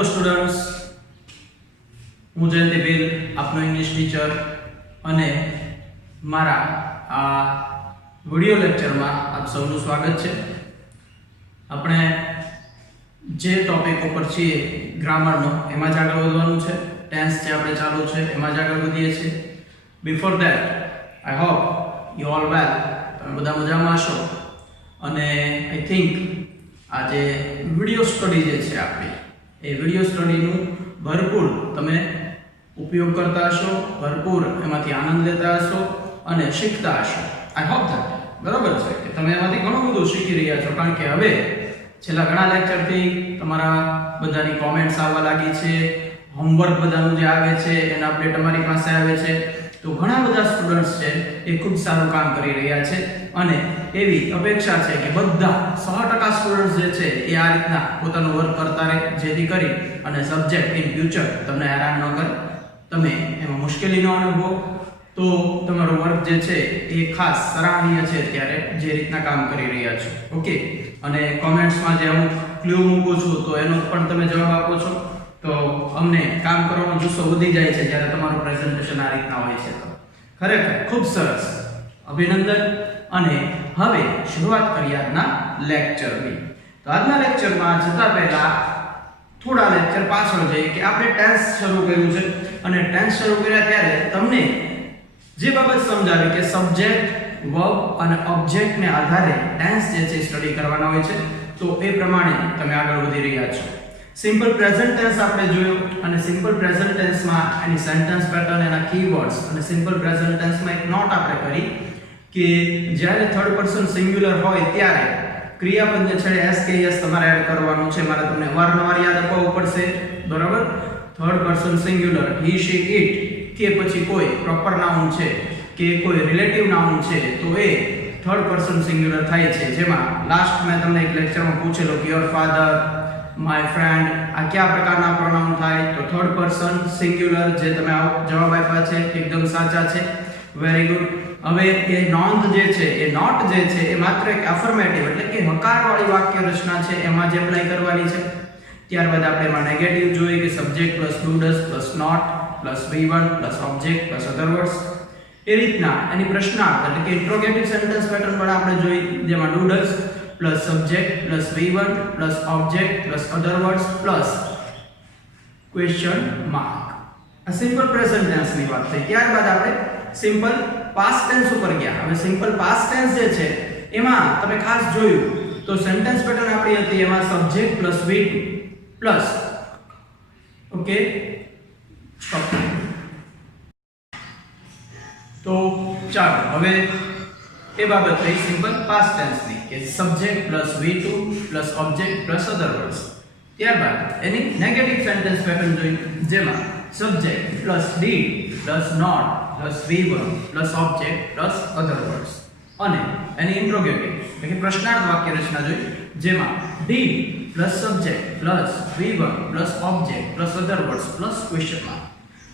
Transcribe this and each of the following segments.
Hello students, હું જયંતિ ભીલ, આપનો English teacher, અને મારા આ વિડિયો લેક્ચરમાં આપ સૌનું સ્વાગત છે. આપણે જે ટોપિક ઉપર છીએ ગ્રામરનો એમાં જ આગળ વધવાનું છે. ટેન્સ જે આપણે ચાલુ છે એમાં જ આગળ વધીએ છીએ. Before that I hope you all well, તમે બધા મજામાં હશો. અને આઈ થિંક આ જે વિડિયો સ્ટડી જે છે આપણી, એ વિડિયો સ્ટડીનું ભરપૂર તમે ઉપયોગ કરતા હશો, ભરપૂર એમાંથી આનંદ લેતા હશો અને શીખતા હશો. આઈ હોપ ધેટ બરાબર છે કે તમે એમાંથી ઘણું બધું શીખી રહ્યા છો, કારણ કે હવે છેલ્લા ઘણા લેક્ચરથી તમારા બધાની કોમેન્ટ્સ આવવા લાગી છે, હોમવર્ક બધાનું જે આવે છે એના અપડેટ અમારી પાસે આવે છે. તો ઘણા બધા સ્ટુડન્ટ્સ છે એ ખૂબ સારું કામ કરી રહ્યા છે અને એવી અપેક્ષા છે કે બધા 100% સ્ટુડન્ટ્સ જે છે એ આ રીતના પોતાનું વર્ક કરતા રહે, જેથી કરી અને સબ્જેક્ટ ઇન ફ્યુચર તમને હેરાન ન કરે, તમે એમાં મુશ્કેલી ન અનુભવો. તો તમારો વર્ક જે છે એ ખાસ સરાહનીય છે અત્યારે જે રીતના કામ કરી રહ્યા છો. ઓકે, અને કોમેન્ટ્સમાં જે અમુક ક્લુ મૂકું છું તો એનો પણ તમે જવાબ આપો છો, તો અમને કામ કરવાનો જુસ્સો વધી જાય છે જ્યારે તમારું પ્રેઝન્ટેશન આ રીતના હોય છે. તો ખરેખર ખૂબ સરસ, અભિનંદન. અને હવે શરૂઆત કરીએ આજના લેક્ચરની. તો આજના લેક્ચરમાં જતા પહેલા થોડા લેક્ચર પાછળ જઈએ કે આપણે ટેન્સ શરૂ કર્યું છે, અને ટેન્સ શરૂ કર્યા ત્યારે તમને જે બાબત સમજાવી કે સબ્જેક્ટ, વર્બ અને ઓબ્જેક્ટને આધારે ટેન્સ જે છે સ્ટડી કરવાના હોય છે, તો એ પ્રમાણે તમે આગળ વધી રહ્યા છો. સિમ્પલ પ્રેઝન્ટ ટેન્સ આપણે જોયું, અને સિમ્પલ પ્રેઝન્ટ ટેન્સમાં એની સેન્ટેન્સ પેટર્ન, એના કીવર્ડ્સ, અને સિમ્પલ પ્રેઝન્ટ ટેન્સમાં એક નોટ આપણે કરી કે જ્યારે થર્ડ પર્સન સિંગ્યુલર હોય ત્યારે ક્રિયાપદને છેડે એસ કે એસ તમારે એડ કરવાનું છે. મારે તમને વારંવાર યાદ અપાવવું પડશે, બરાબર? Third person singular, he, she, it, કે પછી કોઈ પ્રોપર નાઉન છે કે કોઈ રિલેટિવ નાઉન છે, તો એ થર્ડ પર્સન સિંગ્યુલર થાય છે. જેમાં લાસ્ટ મેં તમને એક લેક્ચરમાં પૂછેલો કે યોર ફાધર, માય ફ્રેન્ડ, આ કયા પ્રકારના પ્રોનાઉન થાય? તો થર્ડ પર્સન સિંગ્યુલર, જે તમે જવાબ આપ્યા છે એકદમ સાચા છે, વેરી ગુડ. હવે એ નોંધ જે છે, એ નોટ જે છે, એ માત્ર એક અફર્મેટિવ એટલે કે હકારવાળી વાક્ય રચના છે, એમાં જ એપ્લાય કરવાની છે. ત્યારબાદ આપણે એમાં નેગેટિવ જોઈએ કે subject plus do does plus not plus V1 plus object plus other words. એ રીતના એની પ્રશ્નાર્થ એટલે કે ઇન્ટ્રોગેટિવ સેન્ટેન્સ પેટર્ન પણ આપણે જોઈ, જેમાં do does plus subject plus V1 plus object plus other words plus question mark. આ સિમ્પલ પ્રેઝન્ટ ટેન્સ ની વાત થઈ. ત્યારબાદ આપણે સિમ્પલ પાસ્ટ ટેન્સ ઉપર ગયા. હવે સિમ્પલ પાસ્ટ ટેન્સ જે છે એમાં તમે ખાસ જોયું તો સેન્ટેન્સ પેટર્ન આપણી હતી, એમાં subject plus V2 plus okay stop. તો ચાલો હવે એ બાબત થઈ સિમ્પલ પાસ્ટ ટેન્સ ની કે subject plus V2 plus object plus other words. ત્યારબાદ એની નેગેટિવ સેન્ટેન્સ પેટર્ન જોઈ, જેમાં subject plus did plus not plus V1 plus object plus other words. અને એની ઇન્ટ્રોગેટિવ એટલે કે પ્રશ્નાર્થ વાક્ય રચના જોઈ, જેમાં did plus subject plus V1 plus object plus other words plus question mark.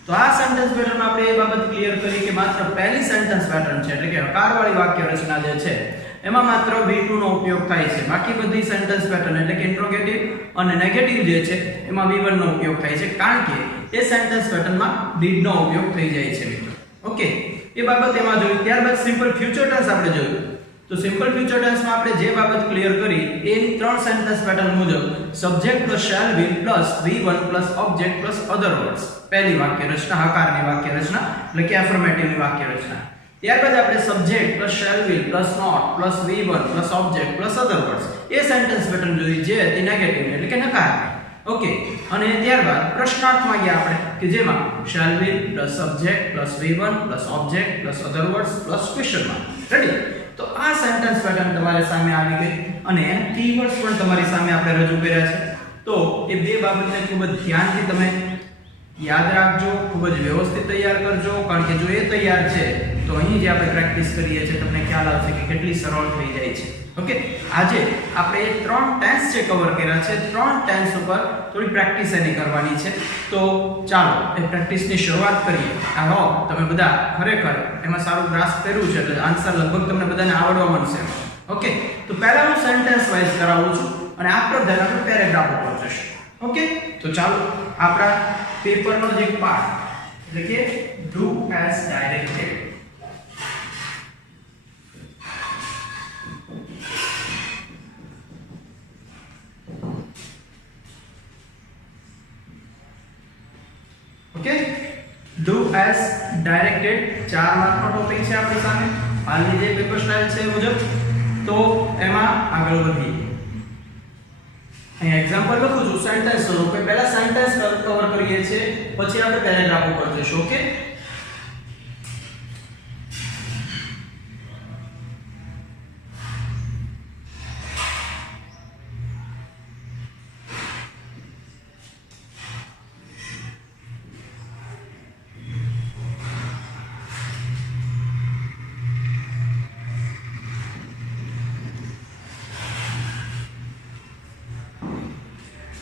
તો આ સેન્ટેન્સ પેટર્ન આપણે એ બાબત ક્લિયર કરી કે માત્ર પહેલી સેન્ટેન્સ પેટર્ન છે એટલે કે હકારવાળી વાક્ય રચના જે છે એમાં માત્ર V2 નો ઉપયોગ થાય છે. બાકી બધી સેન્ટેન્સ પેટર્ન એટલે કે ઇન્ટ્રોગેટિવ અને નેગેટિવ જે છે એમાં V1 નો ઉપયોગ થાય છે, કારણ કે એ સેન્ટેન્સ પેટર્નમાં ડીડ નો ઉપયોગ થઈ જાય છે મિત્રો. ઓકે, એ બાબત એમાં જોઈ. ત્યારબાદ સિમ્પલ ફ્યુચર ટેન્સ આપણે જોયું. તો સિમ્પલ ફ્યુચર ટેન્સમાં આપણે જે બાબત ક્લિયર કરી એની ત્રણ સેન્ટેન્સ પેટર્ન મુજબ subject plus shall be plus V1 plus object plus other words. પહેલી વાક્ય રચના હકારની વાક્ય રચના એટલે કે એફર્મેટિવની વાક્ય રચના. ત્યારબાદ આપણે subject plus shall be plus not plus V1 plus object plus other words એ સેન્ટેન્સ પેટર્ન જોઈ, જે હતી નેગેટિવ એટલે કે નકારાત્મક. ઓકે, અને ત્યારબાદ પ્રશ્નાર્થમાં ગયા આપણે કે જેમાં shell be plus subject plus V1 plus object plus other words plus question mark. Ready? તો આ સેન્ટેન્સ પેટર્ન તમારી સામે આવી ગઈ અને એના કીવર્ડ્સ પણ તમારી સામે આપણે રજૂ કર્યા છે. તો એ બે બાબતને ખૂબ જ ધ્યાનથી તમે યાદ રાખજો, ખૂબ જ વ્યવસ્થિત તૈયાર કરજો, કારણ કે જો એ તૈયાર છે તો અહીં જે આપણે પ્રેક્ટિસ કરીએ છીએ તમને ખ્યાલ આવશે કે કેટલી સરળ થઈ જાય છે. ઓકે, આજે આપણે ત્રણ ટેન્સ જે કવર કર્યા છે, ત્રણ ટેન્સ ઉપર થોડી પ્રેક્ટિસ એની કરવાની છે. તો ચાલો એ પ્રેક્ટિસની શરૂઆત કરીએ. આ હો તમે બધા ખરેખર એમાં સારું ગ્રાસ્પ કર્યું છે એટલે આન્સર લગભગ તમને બધાને આવડવા મળશે. ઓકે, તો પહેલા હું સેન્ટેન્સ વાઇઝ કરાવું છું અને આફ્ટર ધેટ આપણે પેરેગ્રાફ ઉપર જશું. ઓકે, તો ચાલો આપણા પેપરનો જે પાર્ટ એટલે કે do as directed okay do as directed 4 માર્કનો ટોપિક છે આપણી સામે હાલની જે પેપર સ્ટાઇલ છે મુજબ તો એમાં આગળ વધીએ અહીં એક્ઝામ્પલ લખું છું સેન્ટેન્સ સ્વરૂપે પહેલા સેન્ટેન્સ કવર કરીએ છીએ પછી આપણે પેરેગ્રાફ ઉપર જઈશું okay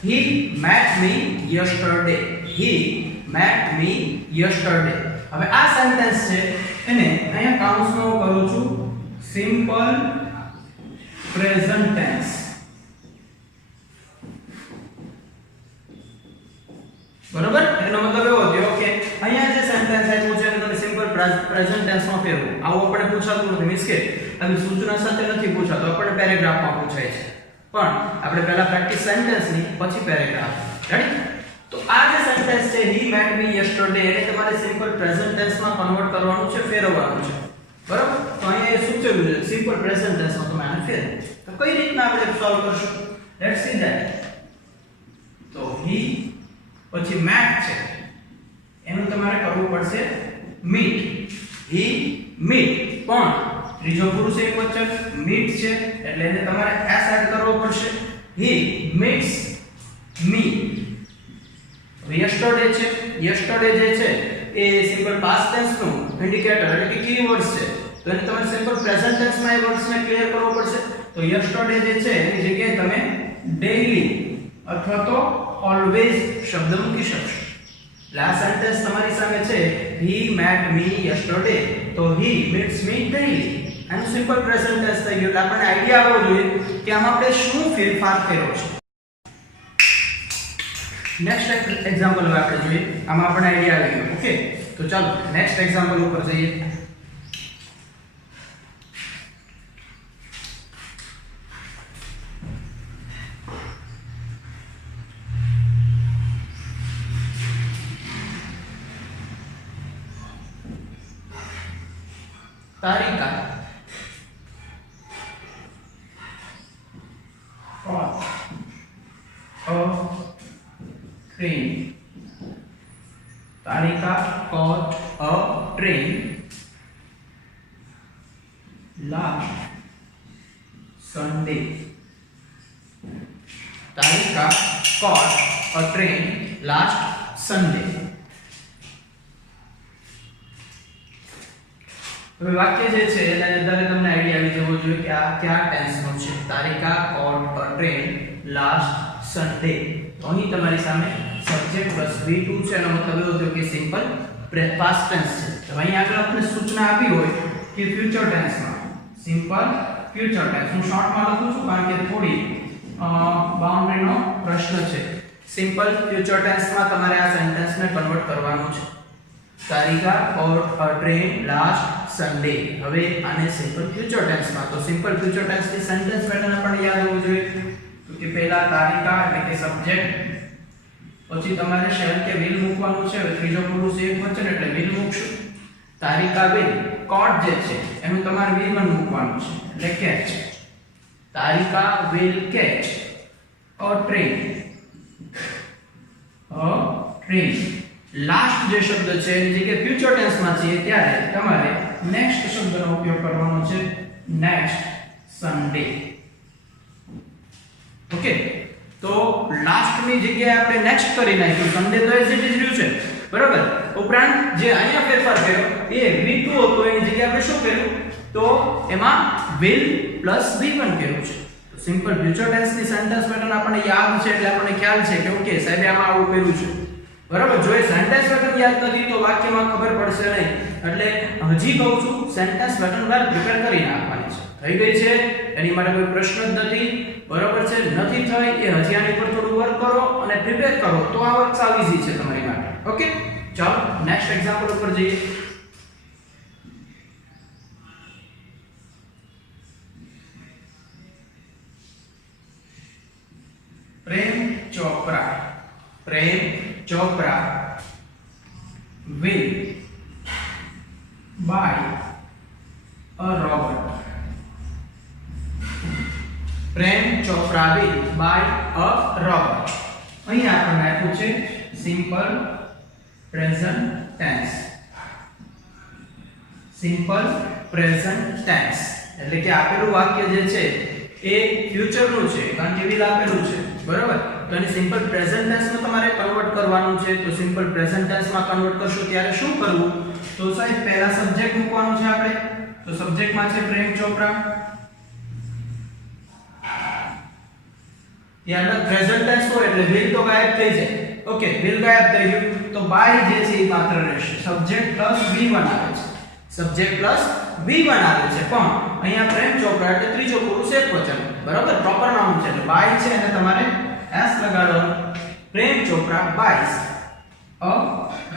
He met me yesterday. He met me yesterday. હવે આ સેન્ટેન્સ છે એને અહીંયા કાઉન્સમાં હું કરું છું સિમ્પલ પ્રેઝન્ટ ટેન્સ. બરોબર એનો મતલબ એવો થયો કે અહીંયા જે સેન્ટેન્સ આપ્યું છે એને તમે સિમ્પલ પ્રેઝન્ટ ટેન્સમાં ફેરવો. આવું આપણે પૂછાતું નથી મીન્સ કે આવી સૂચના સાથે નથી પૂછાતો આપણને પેરેગ્રાફમાં પૂછાય છે. પણ આપણે પહેલા પ્રેક્ટિસ સેન્ટેન્સ ની પછી પેરેગ્રાફ રેડી તો આ જે સેન્ટેન્સ છે he met me yesterday એને તમારે સિમ્પલ પ્રેઝન્ટ ટેન્સ માં કન્વર્ટ કરવાનું છે ફેરવવાનું છે બરાબર તો અહીંયા એ સૂચવેલું છે સિમ્પલ પ્રેઝન્ટ ટેન્સ માં તમે આને ફેરવો તો કઈ રીતના આપણે સોલ્વ કરશું લેટ્સ સી ધેટ તો he પછી met છે એનું તમારે કરવું પડશે meet he meet પણ ત્રીજો પુરુષ એકવચન meet છે એટલે એને તમારે s એડ કરવો પડશે he meets me yesterday છે yesterday જે છે એ સિમ્પલ પાસ્ટ ટેન્સ નું ઇન્ડિકેટર એટલે કે કીવર્ડ્સ છે તો એને તમારે સિમ્પલ પ્રેઝન્ટ ટેન્સ માં એ વર્ડ્સ ને ક્લિયર કરવો પડશે તો yesterday જે છે એની જગ્યાએ તમે ડેઈલી અથવા તો ઓલવેઝ શબ્દ મૂકી શકશો એટલે આ સેન્ટેન્સ તમારી સામે છે he met me yesterday તો he meets me daily એનું સિમ્પલ પ્રેઝન્ટ ટેન્સ થઈ ગયું એટલે આપણને આઈડિયા આવવો જોઈએ કે આમાં આપણે શું ફેરફાર કર્યો છે નેક્સ્ટ એક્ઝામ્પલ હવે આપણે જોઈએ આમાં આપણને આઈડિયા આવી ગયો ઓકે તો ચાલો નેક્સ્ટ એક્ઝામ્પલ ઉપર જઈએ તારીખા train Tarika caught a train last Sunday Tarika caught a train last Sunday હવે વાક્ય જે છે એના આધારે તમને આઈડિયા આવી જવો જોઈએ કે આ કયા ટેન્સનું છે તારીકા caught a train last Sunday તો અહીં તમારી સામે સબ્જેક્ટ પ્લસ V2 છે એનો મતલબ એવો થયો કે સિમ્પલ પાસ્ટ ટેન્સ છે તો અહીં આગળ આપણે સૂચના આપી હોય કે ફ્યુચર ટેન્સમાં સિમ્પલ ફ્યુચર ટેન્સ હું શોર્ટમાં લખું છું કારણ કે થોડી બાઉન્ડરીનો પ્રશ્ન છે સિમ્પલ ફ્યુચર ટેન્સમાં તમારે આ સેન્ટેન્સને કન્વર્ટ કરવાનું છે તારીખા caught a train last Sunday હવે આને સિમ્પલ ફ્યુચર ટેન્સમાં તો સિમ્પલ ફ્યુચર ટેન્સની સેન્ટેન્સ પેટર્ન આપણને યાદ હોવું જોઈએ તો કે પહેલા તારીખા એટલે કે સબ્જેક્ટ પછી તમારે શેલ કે will મૂકવાનું છે ત્રીજો પુરુષ એકવચન એટલે will મૂકશું તારીખા will caught જે છે એનું તમારે will મૂકવાનું છે એટલે catch તારીખા will catch a train last જે શબ્દ છે એની જગ્યાએ ફ્યુચર ટેન્સમાં છે ત્યારે તમારે નેક્સ્ટ શબ્દનો ઉપયોગ કરવાનો છે નેક્સ્ટ સન્ડે ઓકે તો લાસ્ટ ની જગ્યાએ આપણે નેક્સ્ટ કરી નાખ્યું સન્ડે તો એઝ ઇટ ઇઝ રહ્યું છે બરાબર ઉપરાંત જે અહીંયા ફેરફાર કર્યો એ V2 હતો એની જગ્યાએ આપણે શું કર્યું તો એમાં will પ્લસ V1 કર્યું છે તો સિમ્પલ ફ્યુચર ટેન્સ ની સેન્ટેન્સ પેટર્ન આપણને યાદ છે એટલે આપણને ખ્યાલ છે કે ઓકે સાહેબ આમાં આવું કર્યું છે બરાબર જો એ સેન્ટેન્સ પેટર્ન યાદ નથી તો વાક્યમાં ખબર પડશે નહીં એટલે હજી કહું છું સેન્ટેન્સ પેટર્ન વેલ પ્રિપેર કરી નાખવાની છે થઈ ગઈ છે, એની માટે કોઈ પ્રશ્ન જ નથી, બરાબર છે. નથી થઈ એ હજી આની પર થોડું વર્ક કરો અને પ્રિપેર કરો તો આ વર્ક સાવ ઈઝી છે તમારી માટે. ઓકે, ચાલો નેક્સ્ટ એક્ઝામ્પલ ઉપર જઈએ. Prem Chopra will buy a robot. Prem Chopra will buy a robot. અહીં આપણને આપ્યું છે simple present tense. Simple present tense એટલે કે આપેલું વાક્ય જે છે એ ફ્યુચર નું છે કારણ કે will આપેલું છે, બરાબર. તો એને સિમ્પલ પ્રેઝન્ટ ટેન્સ માં તમારે કન્વર્ટ કરવાનું છે. તો સિમ્પલ પ્રેઝન્ટ ટેન્સ માં કન્વર્ટ કરશો ત્યારે શું કરવું? તો સાહેબ પહેલા સબ્જેક્ટ મૂકવાનું છે આપણે. તો સબ્જેક્ટ માં છે પ્રેમ ચોપરા, ત્યારબાદ પ્રેઝન્ટ ટેન્સ હોય એટલે will તો ગાયબ થઈ જાય. ઓકે, will ગાયબ થઈ ગયું તો બાય જે છે એ માત્ર રહેશે. સબ્જેક્ટ પ્લસ V1 આવે છે, સબ્જેક્ટ પ્લસ V1 આવે છે, પણ અહીંયા પ્રેમ ચોપરા એટલે ત્રીજો પુરુષ એકવચન, બરાબર, પ્રોપર નાઉન છે એટલે બાય છે અને તમારે s લગાડવાનું. Prem Chopra buys a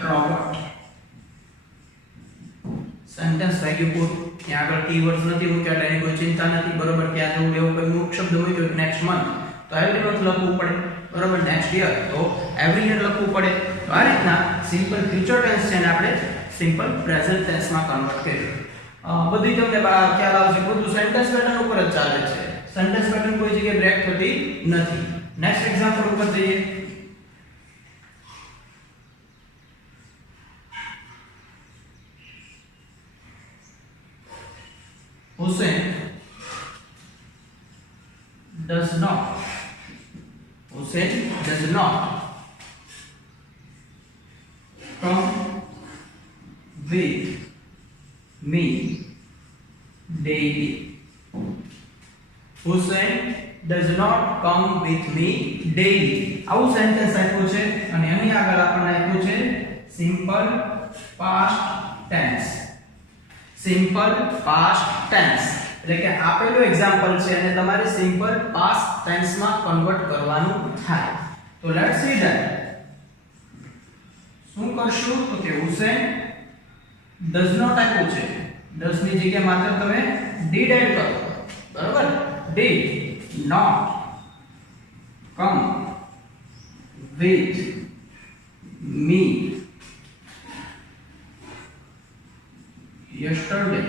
robot. Sentence થઈ ગયું પૂરું. ત્યાં આગળ કીવર્ડ્સ નથી મૂક્યા એટલે એની કોઈ ચિંતા નથી, બરાબર. ત્યાં જો એવો કોઈ મૂક શબ્દ મૂક્યો નેક્સ્ટ મંથ તો એવરી મંથ લખવું પડે, બરાબર. નેક્સ્ટ યર તો એવરી યર લખવું પડે. તો આ રીતના સિમ્પલ ફ્યુચર ટેન્સ છે ને આપણે સિમ્પલ પ્રેઝન્ટ ટેન્સ માં કન્વર્ટ કર્યું. બધી તમને ખ્યાલ આવશે, બધું સેન્ટેન્સ પેટર્ન ઉપર જ ચાલે છે. સેન્ટેન્સ પેટર્ન કોઈ જગ્યાએ બ્રેક થતી નથી. નેક્સ્ટ એક્ઝામ્પલ ઉપર જઈએ. Hussein does not come with me daily. Hussein does not come with me daily. આવું સેન્ટેન્સ આપ્યું છે અને એની આગળ આપણને આપ્યું છે simple past tense. Simple past tense એટલે કે આપેલું એક્ઝામ્પલ છે અને તમારે સિમ્પલ પાસ્ટ ટેન્સ માં કન્વર્ટ કરવાનું થાય. તો લેટ્સ સી ધેટ. શું કરશું તો કે હુસેન does not આપ્યું છે, does ની જગ્યાએ માત્ર તમે did એડ કરો, બરાબર. did not come with me yesterday.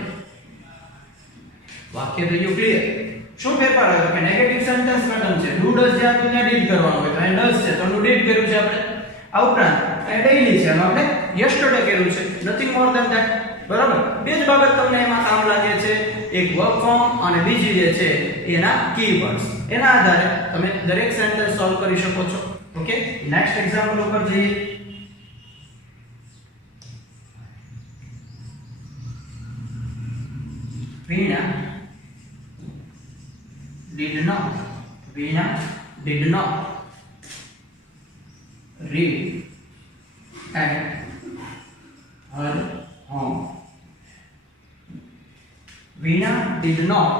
વાક્ય થઈ ગયું ક્લિયર. શું ફેરફાર આવ્યો કે નેગેટિવ સેન્ટેન્સ પેટર્ન છે. ડુ ડઝ જ્યાં તો ત્યાં ડીડ કરવાનું હોય તો અહીં ડઝ છે તો નું ડીડ કર્યું છે આપણે. આ ઉપરાંત અહીં ડેઈલી છે અને આપણે યસ્ટરડે કર્યું છે. નથિંગ મોર ધેન ધેટ, બરાબર. બે જ બાબત તમને એમાં કામ લાગે છે, એક વર્ક ફોર્મ અને બીજી જે છે એના કીવર્ડ્સ. એના આધારે તમે દરેક સેન્ટેન્સ સોલ્વ કરી શકો છો. ઓકે, નેક્સ્ટ એક્ઝામ્પલ ઉપર જઈએ. Veena did not read at her home. Veena did not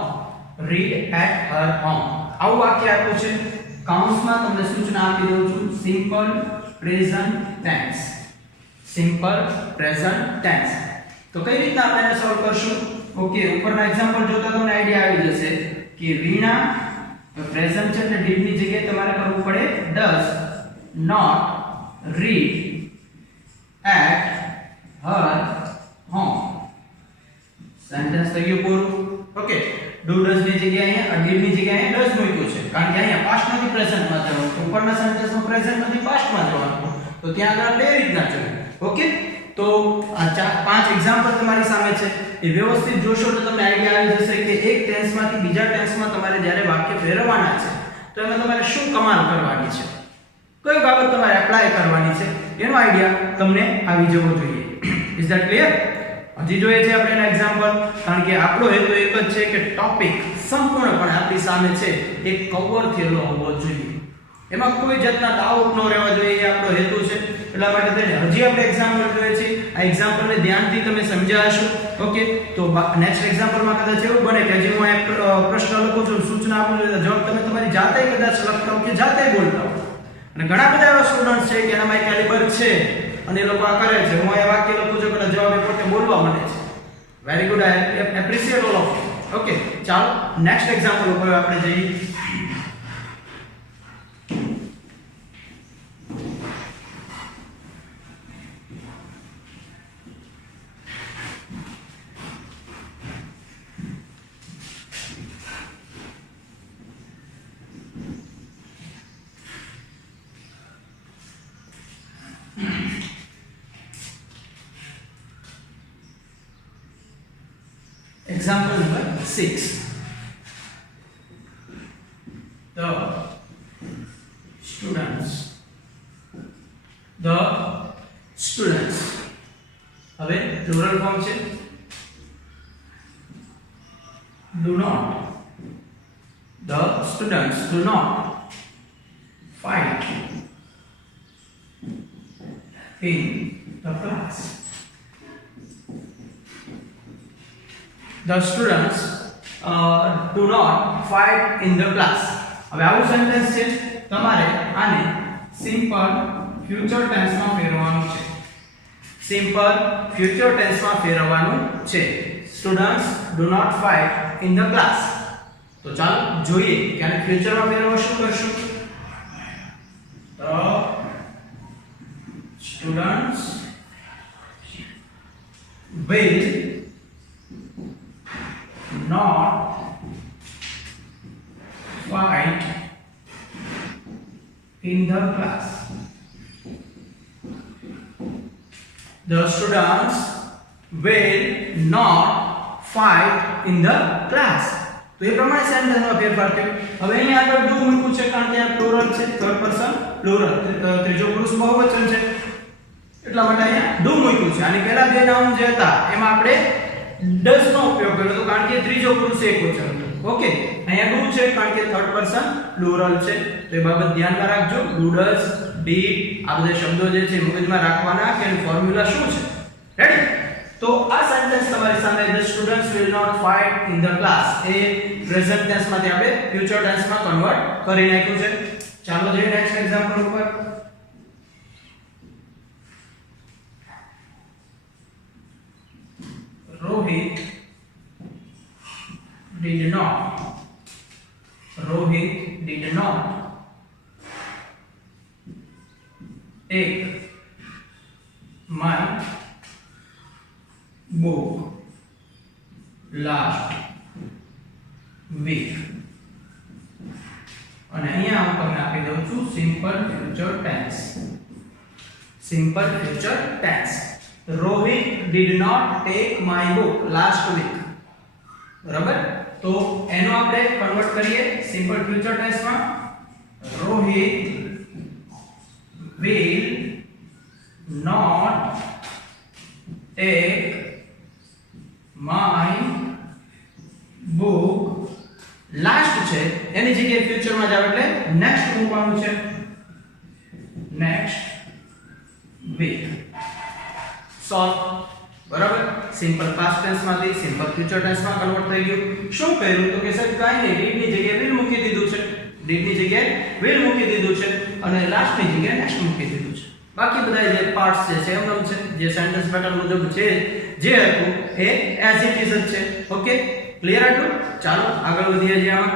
read at her home. આવું વાક્ય આપ્યું છે. કાઉન્સમાં તમને સૂચના આપી દઉં છું. Simple present tense. Simple present tense. તો કઈ રીતના આપણે એને સોલ્વ કરશું? ઓકે, ઉપરના એક્ઝામ્પલ જોતા તમને આઈડિયા આવી જશે કે વીણા પ્રેઝન્ટ છે એટલે ડીડ ની જગ્યાએ તમારે કરવું પડે does not read at her home. Sentence થઈ ગયું પૂરું. ઓકે, ડુ ડઝ ની જગ્યાએ અહીંયા ડીડ ની જગ્યાએ ડઝ મૂક્યું છે કારણ કે અહીંયા પાસ્ટ માંથી પ્રેઝન્ટ માં જવાનું છે. ઉપરના સેન્ટેન્સમાં પ્રેઝન્ટ માંથી પાસ્ટ માં જવાનું તો ત્યાં આગળ બે રીતના જોઈએ. ઓકે, તો આ 5 એક્ઝામ્પલ તમારી સામે છે. એ વ્યવસ્થિત જોશો તો તમને આઈડિયા આવી જશે કે એક ટેન્સમાંથી બીજા ટેન્સમાં તમારે જ્યારે વાક્ય ફેરવવાના છે તો એમાં તમારે શું કમાલ કરવાની છે, કઈ બાબત તમારે એપ્લાય કરવાની છે એનો આઈડિયા તમને આવી જવો જોઈએ. Is that clear? હજી જોઈએ છે આપણે એના એક્ઝામ્પલ કારણ કે આપણો હેતુ એક જ છે કે ટોપિક સંપૂર્ણપણે આપણી સામે છે એ કવર થયેલો હોવો જોઈએ. એમાં કોઈ જાતના ડાઉટ ન રહેવા જોઈએ, એ આપણો હેતુ છે. એટલા માટે થઈને હજી આપણે એક્ઝામ્પલ જોઈએ છે. આ એક્ઝામ્પલને ધ્યાનથી તમે સમજ્યા હશો. ઓકે, તો નેક્સ્ટ એક્ઝામ્પલમાં કદાચ એવું બને કે જે હું આ પ્રશ્ન લખું છું, સૂચના આપું છું, જવાબ તમે તમારી જાતે કદાચ લખતા હો કે જાતે બોલતા હો. અને ઘણા બધા એવા સ્ટુડન્ટ છે કે એનામાં કેલિબર છે અને એ લોકો આ કરે છે. હું આ વાક્ય લખું છું કે જવાબ એ પોતે બોલવા માંડે છે. Very good, I appreciate all of. Okay, ચાલો નેક્સ્ટ એક્ઝામ્પલ ઉપર આપણે જઈએ. Example number 6. The students. હવે plural form છે. Do not. The students do not fight in the class. The students do not fight in the class. હવે આવું sentence છે, તમારે આને સિમ્પલ ફ્યુચર ટેન્સમાં ફેરવવાનું છે. સિમ્પલ ફ્યુચર ટેન્સમાં ફેરવવાનું છે. Students do not fight in the class. તો ચાલો જોઈએ કે આને ફ્યુચરમાં ફેરવવા શું કરશું. The students will not fight in the class. The students will not fight in the class. તો એ પ્રમાણે સેન્ટેન્સમાં ફેરફાર થયો. હવે અહીંયા આગળ ડુ મૂક્યું છે કારણ કે આ પ્લુરલ છે, થર્ડ પર્સન પ્લુરલ, ત્રીજો પુરુષ બહુવચન છે, એટલા માટે અહીંયા ડુ મૂક્યું છે. આની પહેલા બે નાઉન જે હતા એમાં આપણે ડઝ નો ઉપયોગ કર્યો હતો કારણ કે ત્રીજો પુરુષ એકવચન હતો. ઓકે, અહીંયા ડુ છે કારણ કે થર્ડ પર્સન પ્લુરલ છે. તો એ બાબત ધ્યાનમાં રાખજો. ડુ, ડઝ, ડીડ આ બધા શબ્દો જે છે મગજમાં રાખવાના કે એનું ફોર્મ્યુલા શું છે. રેડી? તો આ સેન્ટેન્સ તમારી સામે the students will not fight in the class એ પ્રેઝન્ટ ટેન્સ માંથી આપણે ફ્યુચર ટેન્સ માં કન્વર્ટ કરી નાખ્યું છે. ચાલો જોઈએ નેક્સ્ટ એક્ઝામ્પલ ઉપર. Rohit did not take my book last week. અને અહીંયા હું તમને આપી દઉં છું simple future tense. Simple future tense. Rohit did not take my book last week. બરાબર? તો એનો આપણે કન્વર્ટ કરીએ સિમ્પલ ફ્યુચર ટેન્સમાં. Rohit will not take my book last છે એની જગ્યાએ ફ્યુચરમાં જાવ એટલે નેક્સ્ટ મૂકવાનું છે. Next week. સોલ્વ. બરાબર? સિમ્પલ પાસ્ટ ટેન્સ માંથી સિમ્પલ ફ્યુચર ટેન્સ માં કન્વર્ટ થઈ ગયું. શું કર્યું તો કે સાહેબ કાઈ નહીં, ડીડ ની જગ્યાએ વિલ મૂકી દીધું છે. ડીડ ની જગ્યાએ વિલ મૂકી દીધું છે અને લાસ્ટ ની જગ્યાએ નેક્સ્ટ મૂકી દીધું છે. બાકી બધા જે પાર્ટ્સ છે સેમ જ છે. જે સેન્ટેન્સ પેટર્ન મુજબ છે જે હતું એ એઝ ઇટ ઇઝ જ છે. ઓકે, ક્લિયર આટલું? ચાલો આગળ વધીએ છીએ આમાં.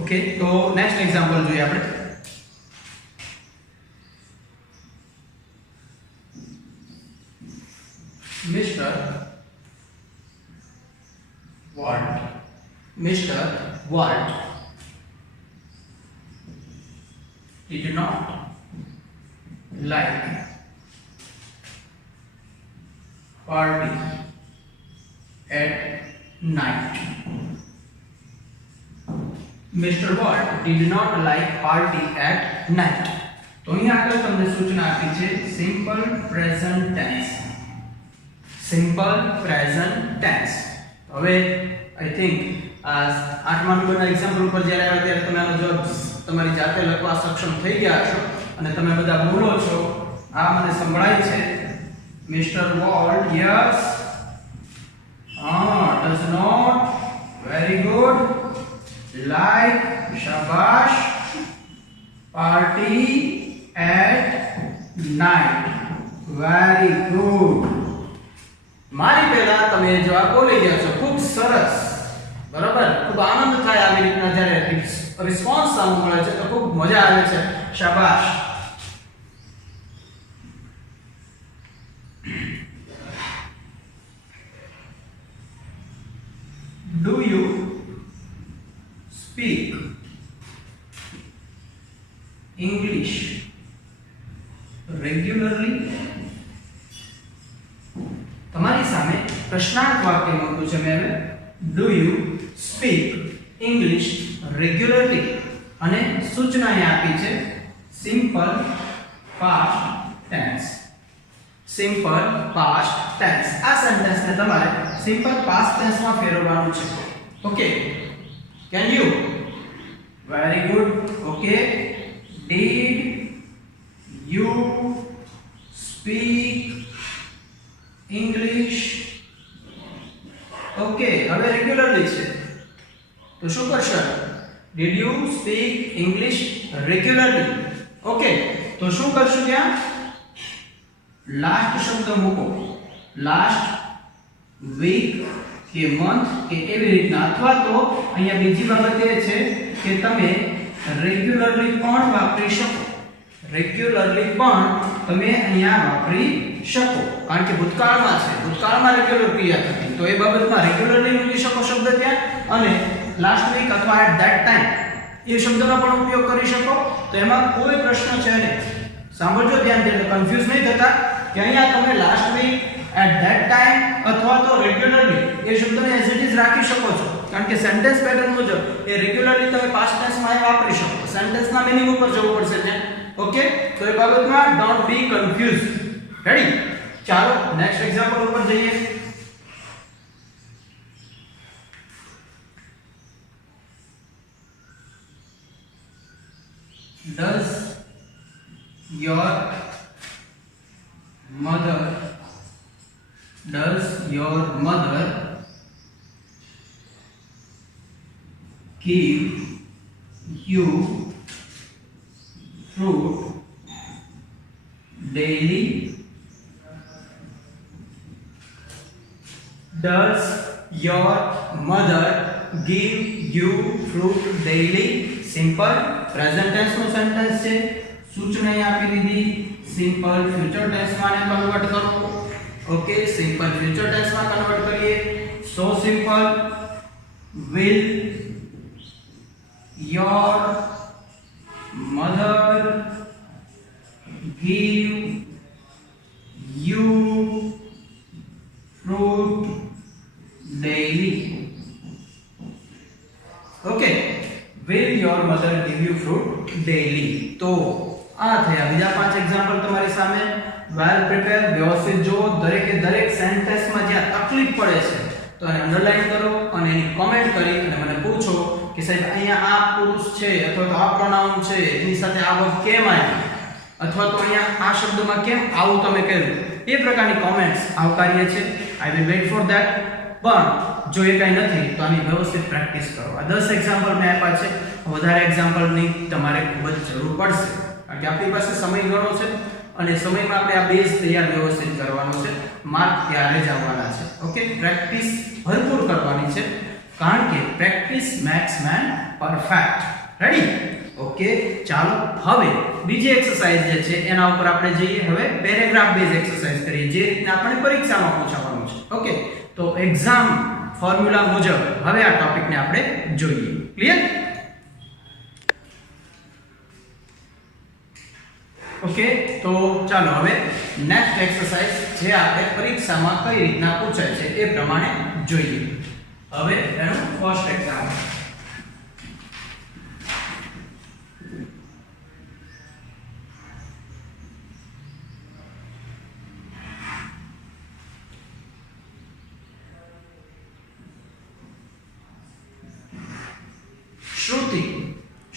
ઓકે, તો નેક્સ્ટ એક્ઝામ્પલ જોઈએ આપણે. Mr. Walt did not like party at night. Mr. Walt did not like party at night. તો અહીંયા આગળ તમને સૂચના આપી છે simple present tense. Simple present tense. હવે આઈ થિંક આઠમા નંબરના એક્ઝામ્પલ ઉપર જ્યારે આવ્યા ત્યારે તમે આનો જવાબ તમારી જાતે લખવા સક્ષમ થઈ ગયા છો અને તમે બધા બોલો છો. આ મને સંભળાય છે mister volt. Yes. does not. very good. like. શાબાશ. party at night. very good. મારી પહેલા તમે જવાબ બોલી ગયા છો, ખૂબ સરસ. બરાબર, ખૂબ આનંદ થાય આવી રીતના જ્યારે રિસ્પોન્સ સામે મળે છે તો ખૂબ મજા આવે છે. શાબાશ. Do you speak English regularly? તમારી સામે પ્રશ્નાર્થ વાક્ય મૂક્યું છે મેં. Do you speak English regularly? અને સૂચના અહીં આપી છે simple past tense. Simple past tense. આ સેન્ટેન્સને તમારે સિમ્પલ પાસ્ટ ટેન્સમાં ફેરવવાનું છે. Okay, can you? Very good. Okay, did you speak English? Okay, હવે રેગ્યુલરલી છે તો શું કરશો? did you speak English regularly? Okay, તો શું કરશું? ત્યાં લાસ્ટ શબ્દ મૂકો. લાસ્ટ વીક કે મંથ કે એવી રીતના, અથવા તો અહીંયા બીજી બાબત એ છે કે તમે રેગ્યુલરલી પણ વાપરી શકો. રેગ્યુલરલી પણ તમે અહીંયા વાપરી શકો, કારણ કે ભૂતકાળમાં છે, ભૂતકાળમાં રેગ્યુલર ક્રિયા થતી, તો એ બાબતમાં રેગ્યુલરલી મૂકી શકો શબ્દ ત્યાં. અને લાસ્ટ વીક અથવા એટ ધેટ ટાઈમ એ શબ્દનો પણ ઉપયોગ કરી શકો. તો એમાં કોઈ પ્રશ્ન છે નહીં. સાંભળજો ધ્યાનથી, એટલે કન્ફ્યુઝ નહીં થતા કે અહીંયા તમે last week, at that time અથવા તો રેગ્યુલરલી એ શબ્દને એઝ ઇટ ઇઝ રાખી શકો છો, કારણ કે સેન્ટેન્સ પેટર્ન મુજબ એ રેગ્યુલરલી તમે પાસ્ટ ટેન્સમાં વાપરી શકો. સેન્ટેન્સના મીનિંગ ઉપર જવું પડશે ત્યાં. ઓકે, તો એ બાબતમાં ડોન્ટ બી કન્ફ્યુઝ. રેડી? ચાલો નેક્સ્ટ એક્ઝામ્પલ ઉપર જઈએ. Does your mother give you fruit daily? Does your mother give you fruit daily? Simple present tense નો સેન્ટેન્સ છે. સૂચના અહીં આપી દીધી. સિમ્પલ ફ્યુચર ટેન્સમાં ને કન્વર્ટ કરો. ઓકે, સિમ્પલ ફ્યુચર ટેન્સમાં કન્વર્ટ કરીએ. So simple. will your mother give you fruit daily? Okay, will your mother give you fruit daily? તો આ થયા બીજા 5 એક્ઝામ્પલ તમારી સામે. વેલ પ્રિપેર, વ્યવસ્થિત જો. દરેકે દરેક સેન્ટેન્સમાં જ્યાં તકલીફ પડે છે તો એને અંડરલાઈન કરો અને એની કોમેન્ટ કરી અને મને પૂછો કે સાહેબ અહીંયા આ પુરુષ છે અથવા તો આ પ્રોનાઉન છે, એની સાથે આ વર્બ કેમ આવ્યું, અથવા તો અહીંયા આ શબ્દમાં કેમ આવું તમે કર્યું. એ પ્રકારની કોમેન્ટ્સ આવકાર્ય છે. I will weight for that. પણ જો એ કંઈ નથી તો આની વ્યવસ્થિત પ્રેક્ટિસ કરો. આ 10 એક્ઝામ્પલ મેં આપ્યા છે. વધારે એક્ઝામ્પલની તમારે ખૂબ જ જરૂર પડશે, કારણ કે આપણી પાસે સમય ઘણો છે અને સમયમાં આપણે આ બેઝ તૈયાર વ્યવસ્થિત કરવાનો છે. માર્ક ત્યારે જ આવવાના છે. ઓકે, પ્રેક્ટિસ ભરપૂર કરવાની છે, કારણ કે practice max main perfect. Ready? Okay, ચાલો હવે બીજી એક્સરસાઇઝ જે છે એના ઉપર આપણે જઈએ. હવે પેરેગ્રાફ બેઝ એક્સરસાઇઝ કરીએ, જે રીતના આપણને પરીક્ષામાં પૂછવાનું છે. ઓકે, તો એક્ઝામ ફોર્મ્યુલા મુજબ હવે આ ટોપિકને આપણે જોઈએ. ક્લિયર? ઓકે, તો ચાલો હવે નેક્સ્ટ એક્સરસાઇઝ જે આપણે પરીક્ષામાં કઈ રીતના પૂછાય છે એ પ્રમાણે જોઈએ. હવે એનું first example.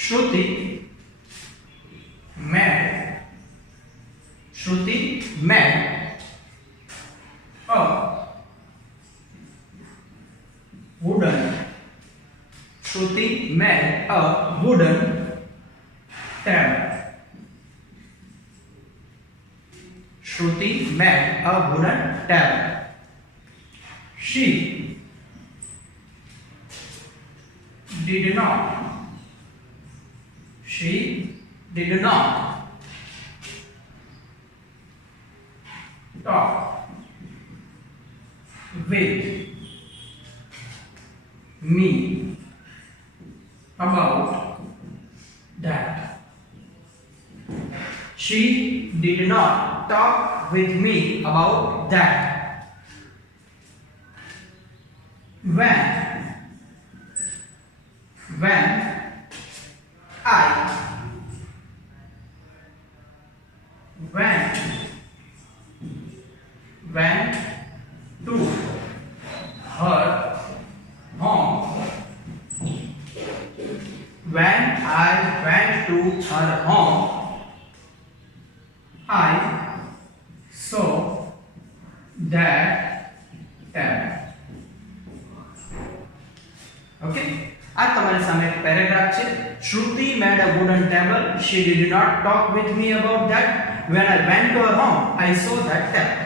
Shruti met Shruti made a wooden Shruti made a wooden table. Shruti made a wooden table. She did not talk with me about that. She did not talk with me about that. When I went to her home, when I went to her home, I saw that table. Okay, આ તમારી સામે એક paragraph છે. Shruti made a wooden table. She did not talk with me about that. When I went to her home, I saw that table.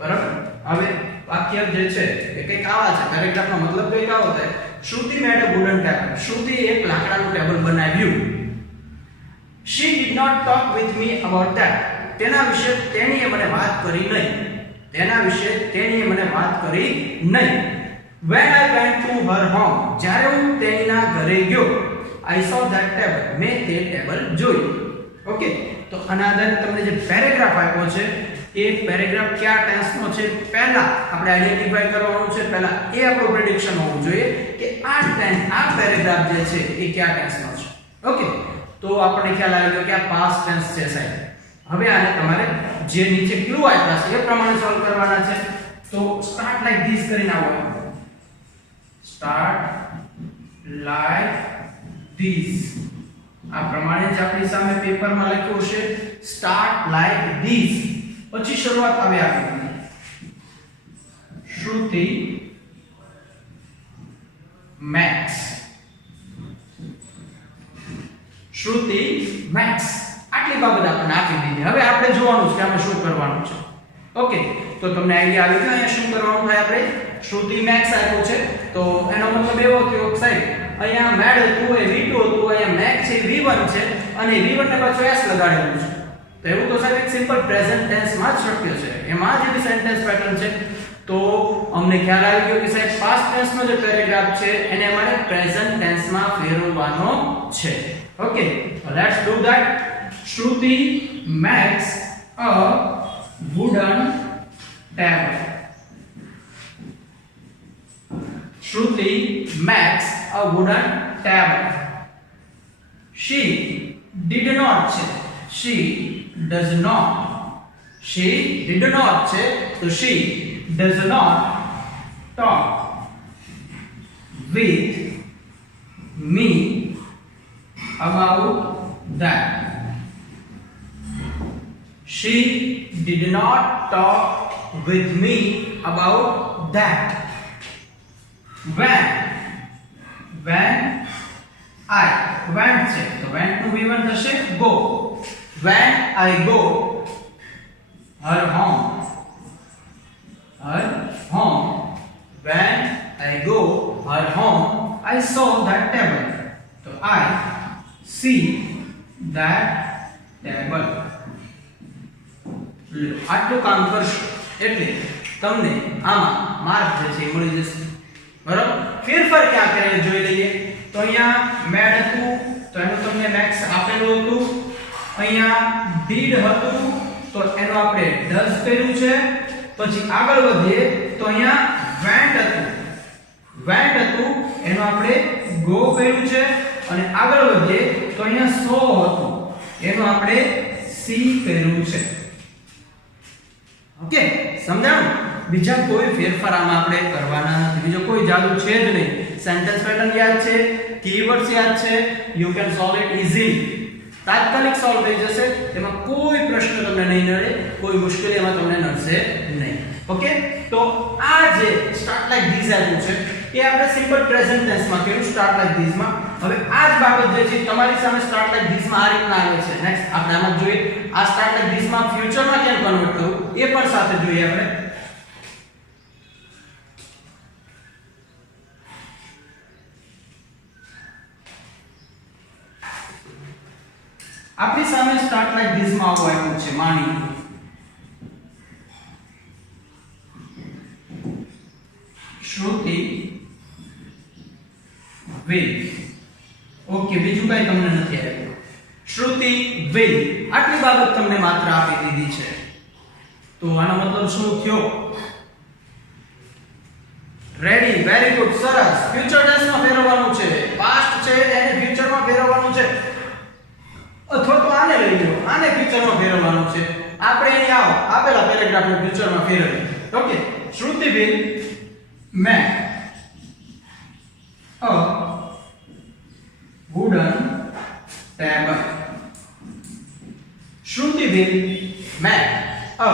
બરાબર. હવે વાક્ય જે છે એ કંઈક આવા છે. પેરેગ્રાફનો મતલબ કંઈક આવો થાય. Shruti made a wooden table. Shruti એક લાકડાનું ટેબલ બનાવ્યું. She did not talk with me about that. તેના વિશે તેણીએ મને વાત કરી નહીં. When I went to her home, જ્યારે હું તેના ઘરે ગયો, I saw that table. મેં તે ટેબલ જોયું. ઓકે, તો આના આધારે તમને જે પેરેગ્રાફ આપ્યો છે એ પેરેગ્રાફ કયા ટેન્સનો છે પહેલા આપણે આઈડેન્ટિફાઈ કરવાનું છે. પહેલા એ આપણું પ્રેડિક્શન હોવું જોઈએ કે આ પેરેગ્રાફ જે છે એ કયા ટેન્સનો છે. ઓકે, તો આપણને ખ્યાલ આવી ગયો કે આ પાસ્ટ ટેન્સ છે સાહેબ. હવે આને તમારે જે નીચે ક્લુ આપ્યા છે એ પ્રમાણે સોલ્વ કરવાના છે. તો સ્ટાર્ટ લાઈક ધીસ કરીને આવો. સ્ટાર્ટ લાઈક ધીસ આ પ્રમાણે જ આપણી સામે પેપરમાં લખ્યું છે. સ્ટાર્ટ લાઈક ધીસ પછી શરૂઆત આવે આપણી. Shruti makes આટલી બાબત આપણે આપી દીધી. હવે આપણે જોવાનું છે કે આમાં શું કરવાનું છે. ઓકે, તો તમને આઈડિયા આવી ગયો અહીંયા શું કરવાનું થાય. આપણે Shruti makes આપ્યું છે તો એનો મતલબ એવો થયો કે સાહેબ અહીંયા મેડ હતું એ V2 હતું, અહીંયા મેક છે V1 છે અને V1 ને પાછું S લગાડેલું છે. તો એવું તો સાહેબ એક સિમ્પલ પ્રેઝન્ટ ટેન્સ માં જ શક્ય છે. એમાં જ એવી સેન્ટેન્સ પેટર્ન છે. તો અમને ખ્યાલ આવી ગયો કે સાહેબ પાસ્ટ ટેન્સ નો જે પેરેગ્રાફ છે એને અમારે પ્રેઝન્ટ ટેન્સ માં ફેરવવાનો છે. Okay, let's do that. Shruti makes a wooden table. Shruti makes a wooden table. She did not છે. She does not. She did not છે તો she does not talk with me about that. She did not talk with me about that. When I went છે તો went to V1 થશે go. When I go her home. When I go her home, I saw that table. So I see that table. આટલું કામ કરશો એટલે તમને આમાં mark જે છે મળી જશે. બરાબર. ફેરફાર ક્યાં કરે જોઈ લઈએ. તો અહીંયા મેડ હતું તો એનું તમને મેક્સ આપેલું હતું. અહીંયા ડીડ હતું તો એનો આપણે ડઝ કર્યું છે. પછી આગળ વધીએ તો અહીંયા વેન્ટ હતું એનો આપણે ગો કર્યું છે. અને આગળ વધીએ તો અહીંયા સો હતું એનો આપણે સી કર્યું છે. ઓકે, સમજાણું? બીજા કોઈ ફેરફાર આમાં આપણે કરવાના નથી. બીજો કોઈ જાદુ છે જ નહીં. સેન્ટેન્સ પેટર્ન યાદ છે, કીવર્ડ્સ યાદ છે, you can solve it easily. તાત્કાલિક સોલ્વ થઈ જશે, તેમાં કોઈ પ્રશ્ન તમને નહીં નડે, કોઈ મુશ્કેલી એમાં તમને નડશે નહીં. ઓકે, તો આ જે સ્ટાર્ટ લાઈક ધીસ આપ્યું છે એ આપણે સિમ્પલ પ્રેઝન્ટ ટેન્સ માં કર્યું, સ્ટાર્ટ લાઈક ધીસ માં. હવે આ જ બાબત જે છે તમારી સામે સ્ટાર્ટ લાઈક ધીસ માં આ રીતના આવે છે. નેક્સ્ટ આપણે આમાં જોઈએ આ સ્ટાર્ટ લાઈક ધીસ માં ફ્યુચર માં કેમ કન્વર્ટ કરવું એ પણ સાથે જોઈએ આપણે. આપણી સામે સ્ટાર્ટ લાઈક ધીસ માં આવું આવ્યું છે. માની શ્રુતિ will. ઓકે, બીજું કઈ તમને નથી આવ્યું. શ્રુતિ will આટલી બાબત તમને માત્ર આપી દીધી છે. તો આનો મતલબ શું થયો? રેડી, વેરી ગુડ, સરસ. ફ્યુચર ટેન્સ માં ફેરવવાનું છે, પાસ્ટ છે એને ફ્યુચર માં ફેરવવાનું છે, અથવા તો આને લઈ લો, આને ફ્યુચર માં ફેરવવાનું છે. આપણે અહીં આવો આપેલા પેરેગ્રાફને ફ્યુચર માં ફેરવીએ. Okay, Shruti will make a wooden table. Shruti will make a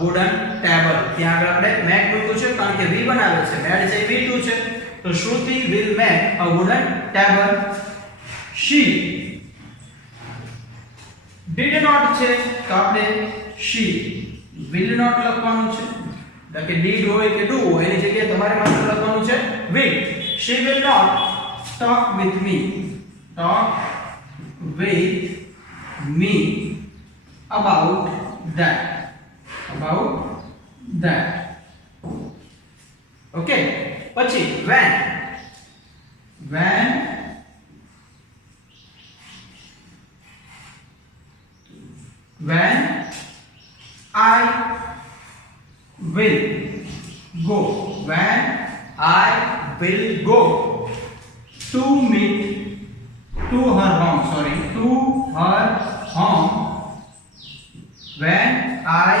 wooden table. ત્યાં આગળ આપણે make મૂક્યું છે કારણ કે we બનાવે છે, made છે we2 છે. તો Shruti will make a wooden table. She did not છે તો આપણે she will not લખવાનું છે. કે did હોય કે do હોય એની જગ્યાએ તમારે માત્ર લખવાનું છે will. She will not talk with me about that. Okay, પછી when I will go to meet to her home. When I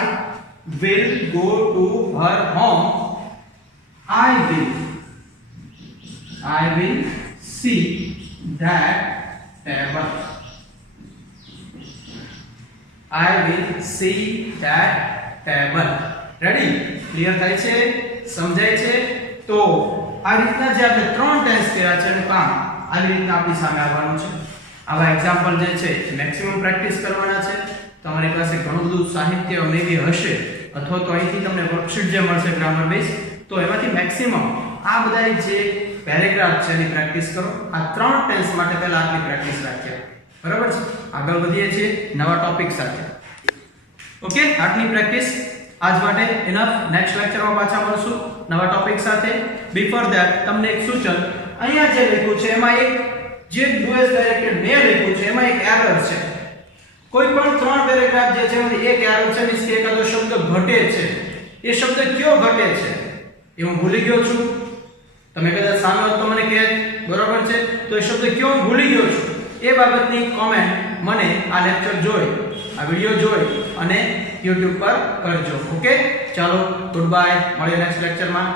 will go to her home, I will see that table. Ready? Clear થાય છે? સમજાય છે? તો આ રીતના જે આપણે ત્રણ ટેન્સ કર્યા છે એનું કામ આવી રીતના આપણી સામે આવવાનું છે. આવા એક્ઝામ્પલ જે છે મેક્સિમમ પ્રેક્ટિસ કરવાના છે. તમારી પાસે ઘણું બધું સાહિત્ય મેબી હશે અથવા તો અહીંથી તમને વર્કશીટ જે મળશે ગ્રામર બેઝ, તો એમાંથી મેક્સિમમ આ બધા જે પેરેગ્રાફ છે એની પ્રેક્ટિસ કરો. આ ત્રણ ટેન્સ માટે પહેલા આટલી પ્રેક્ટિસ રાખીએ. બરાબર છે? આગળ વધીએ છીએ નવા ટોપિક સાથે. ઓકે, આટલી પ્રેક્ટિસ આજ માટે ઇનફ. નેક્સ્ટ લેક્ચરમાં પાછા મળશું નવા ટોપિક સાથે. બિફોર ધેટ તમને એક સૂચન, અહીંયા જે લખ્યું છે એમાં એક જે યુએસ ડાયરેક્ટેડ મેં લખ્યું છે એમાં એક એરર છે. કોઈ પણ ત્રણ પેરેગ્રાફ જે છે એમાંથી એક એરર છે, મીન્સ કે એકાદો શબ્દ ઘટે છે. એ શબ્દ કયો ઘટે છે એ હું ભૂલી ગયો છું. તમે કદાચ સામે હોત તો મને કહે બરોબર છે, તો એ શબ્દ કયો હું ભૂલી ગયો છું એ બાબતની કોમેન્ટ મને આ લેક્ચર જોઈ, આ વિડિયો જોઈ અને YouTube પર કરજો. ઓકે, ચાલો ગુડ બાય, મળીએ નેક્સ્ટ લેક્ચરમાં.